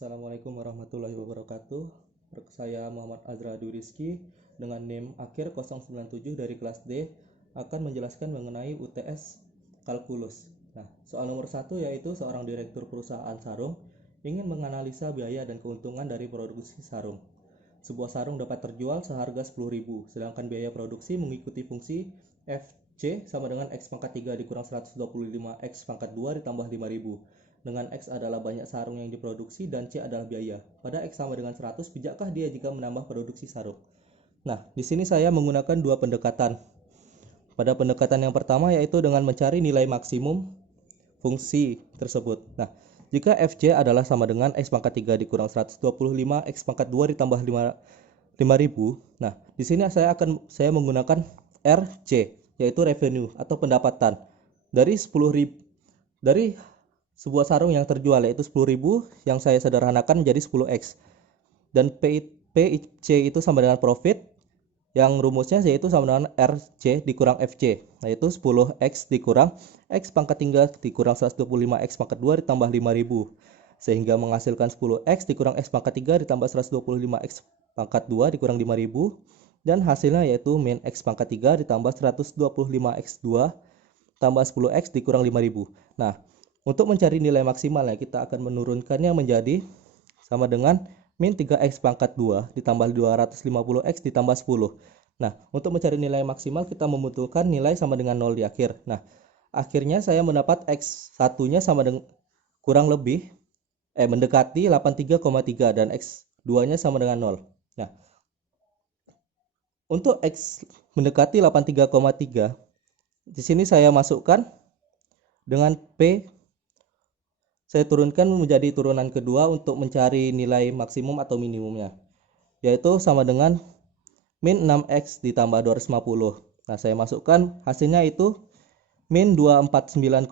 Assalamualaikum warahmatullahi wabarakatuh. Saya Muhammad Azra Dwi Rizky dengan NIM akhir 097 dari kelas D akan menjelaskan mengenai UTS kalkulus. Nah, soal nomor 1 yaitu seorang direktur perusahaan sarung ingin menganalisa biaya dan keuntungan dari produksi sarung. Sebuah sarung dapat terjual seharga 10.000, sedangkan biaya produksi mengikuti fungsi FC sama dengan X pangkat 3 dikurang 125 X pangkat 2 ditambah 5.000. Dengan X adalah banyak sarung yang diproduksi dan C adalah biaya. Pada X sama dengan 100, bijakkah dia jika menambah produksi sarung? Nah, di sini saya menggunakan dua pendekatan. Pada pendekatan yang pertama yaitu dengan mencari nilai maksimum fungsi tersebut. Nah, jika FC adalah sama dengan X pangkat 3 dikurang 125 X pangkat 2 ditambah 5.000. Nah, di sini saya menggunakan RC, yaitu revenue atau pendapatan. Dari sebuah sarung yang terjual yaitu 10.000 yang saya sederhanakan menjadi 10X. Dan PIC itu sama dengan profit yang rumusnya yaitu sama dengan RC dikurang FC, yaitu 10X dikurang X pangkat 3 dikurang 125 X pangkat 2 ditambah 5.000, sehingga menghasilkan 10X dikurang X pangkat 3 ditambah 125 X pangkat 2 dikurang 5.000, dan hasilnya yaitu min X pangkat 3 ditambah 125 X2 tambah 10X dikurang 5.000. Nah, untuk mencari nilai maksimalnya kita akan menurunkannya menjadi sama dengan min 3X pangkat 2 ditambah 250X ditambah 10. Nah, untuk mencari nilai maksimal kita membutuhkan nilai sama dengan 0 di akhir. Nah, akhirnya saya mendapat X1-nya sama dengan kurang lebih mendekati 83,3 dan X2-nya sama dengan 0. Nah, untuk X mendekati 83,3, di sini saya masukkan dengan P. Saya turunkan menjadi turunan kedua untuk mencari nilai maksimum atau minimumnya, yaitu sama dengan min 6X ditambah 250. Nah, saya masukkan hasilnya itu min 249,8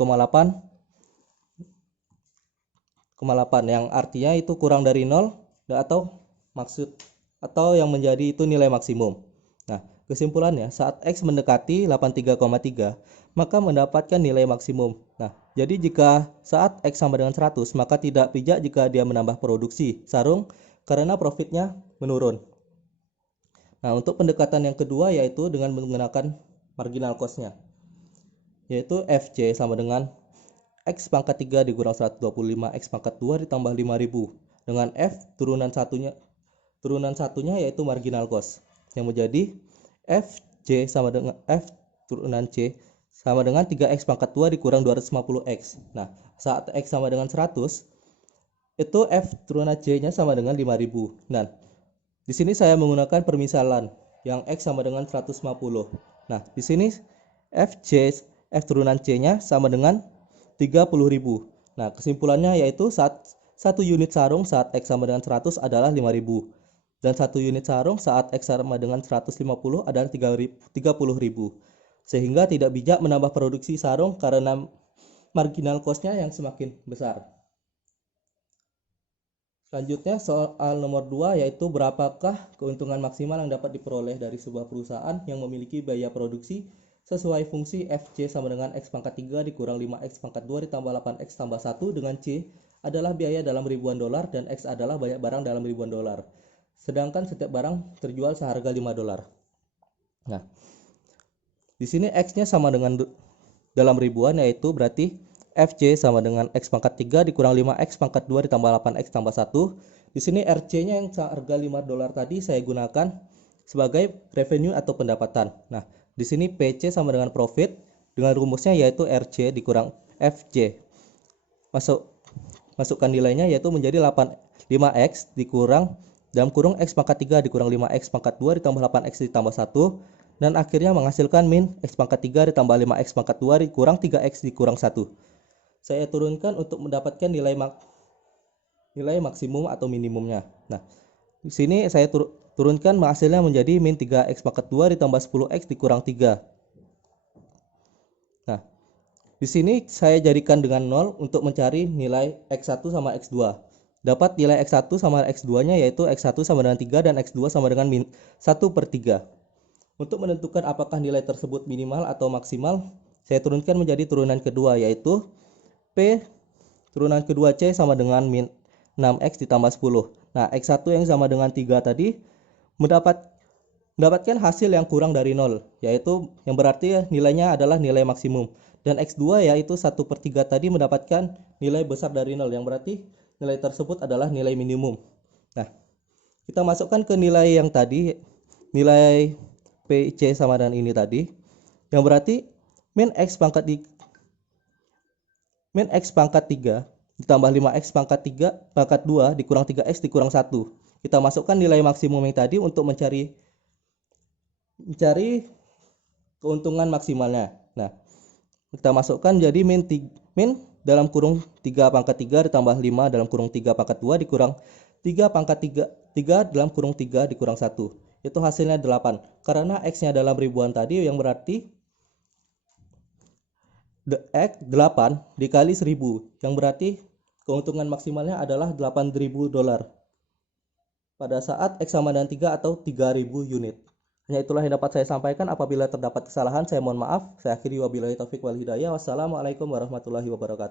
yang artinya itu kurang dari 0 atau yang menjadi itu nilai maksimum. Nah, kesimpulannya saat X mendekati 83,3 maka mendapatkan nilai maksimum. Nah, jadi jika saat X sama dengan 100 maka tidak bijak jika dia menambah produksi sarung karena profitnya menurun. Nah, untuk pendekatan yang kedua yaitu dengan menggunakan marginal cost-nya, yaitu FC sama dengan X pangkat 3 dikurang 125 X pangkat 2 ditambah 5.000 dengan F turunan satunya yaitu marginal cost yang menjadi FC sama dengan F turunan C sama dengan 3X pangkat 2 dikurang 250X. Nah, saat X sama dengan 100 itu F turunan C-nya sama dengan 5.000. Nah, di sini saya menggunakan permisalan yang X sama dengan 150. Nah, di sini F turunan C-nya sama dengan 30.000. Nah, kesimpulannya yaitu saat 1 unit sarung saat X sama dengan 100 adalah 5.000 dan 1 unit sarung saat X sama dengan 150 adalah 30.000, sehingga tidak bijak menambah produksi sarung karena marginal cost-nya yang semakin besar. Selanjutnya soal nomor 2 yaitu berapakah keuntungan maksimal yang dapat diperoleh dari sebuah perusahaan yang memiliki biaya produksi sesuai fungsi FC sama dengan X pangkat 3 dikurang 5X pangkat 2 ditambah 8X tambah 1 dengan C adalah biaya dalam ribuan dolar dan X adalah banyak barang dalam ribuan dolar. Sedangkan setiap barang terjual seharga 5 dolar. Nah, di sini X-nya sama dengan dalam ribuan yaitu berarti FC sama dengan X pangkat 3 dikurang 5X pangkat 2 ditambah 8X tambah 1. Di sini RC-nya yang seharga 5 dolar tadi saya gunakan sebagai revenue atau pendapatan. Nah, di sini PC sama dengan profit dengan rumusnya yaitu RC dikurang FC. Masukkan nilainya yaitu menjadi 5X dikurang dalam kurung X pangkat 3 dikurang 5X pangkat 2 ditambah 8X ditambah 1 dan akhirnya menghasilkan min X pangkat 3 ditambah 5X pangkat 2 dikurang 3X dikurang 1. Saya turunkan untuk mendapatkan nilai maksimum atau minimumnya. Nah, di sini saya turunkan hasilnya menjadi min 3X pangkat 2 ditambah 10X dikurang 3. Nah, di sini saya jadikan dengan 0 untuk mencari nilai X1 sama X2. Dapat nilai X1 sama X2-nya yaitu X1 sama dengan 3 dan X2 sama dengan min 1/3. Untuk menentukan apakah nilai tersebut minimal atau maksimal, saya turunkan menjadi turunan kedua yaitu P turunan kedua C sama dengan min 6x ditambah 10. Nah, x1 yang sama dengan 3 tadi mendapatkan hasil yang kurang dari 0, yaitu yang berarti nilainya adalah nilai maksimum. Dan x2 yaitu 1/3 tadi mendapatkan nilai besar dari 0, yang berarti nilai tersebut adalah nilai minimum. Nah, kita masukkan ke nilai yang tadi, nilai PIC sama dengan ini tadi, yang berarti min x pangkat 3 ditambah 5x pangkat 2 dikurang 3x dikurang 1. Kita masukkan nilai maksimum yang tadi untuk mencari keuntungan maksimalnya. Nah, kita masukkan jadi min dalam kurung 3 pangkat 3 ditambah 5 dalam kurung 3 pangkat 2 dikurang 3 pangkat 3 dalam kurung 3 dikurang 1. Itu hasilnya 8. Karena x-nya dalam ribuan tadi, yang berarti X 8 dikali 1000, yang berarti keuntungan maksimalnya adalah $8.000 pada saat X sama dengan 3 atau 3000 unit. Hanya itulah yang dapat saya sampaikan. Apabila terdapat kesalahan, saya mohon maaf. Saya akhiri, wabillahi taufik wal hidayah. Wassalamualaikum warahmatullahi wabarakatuh.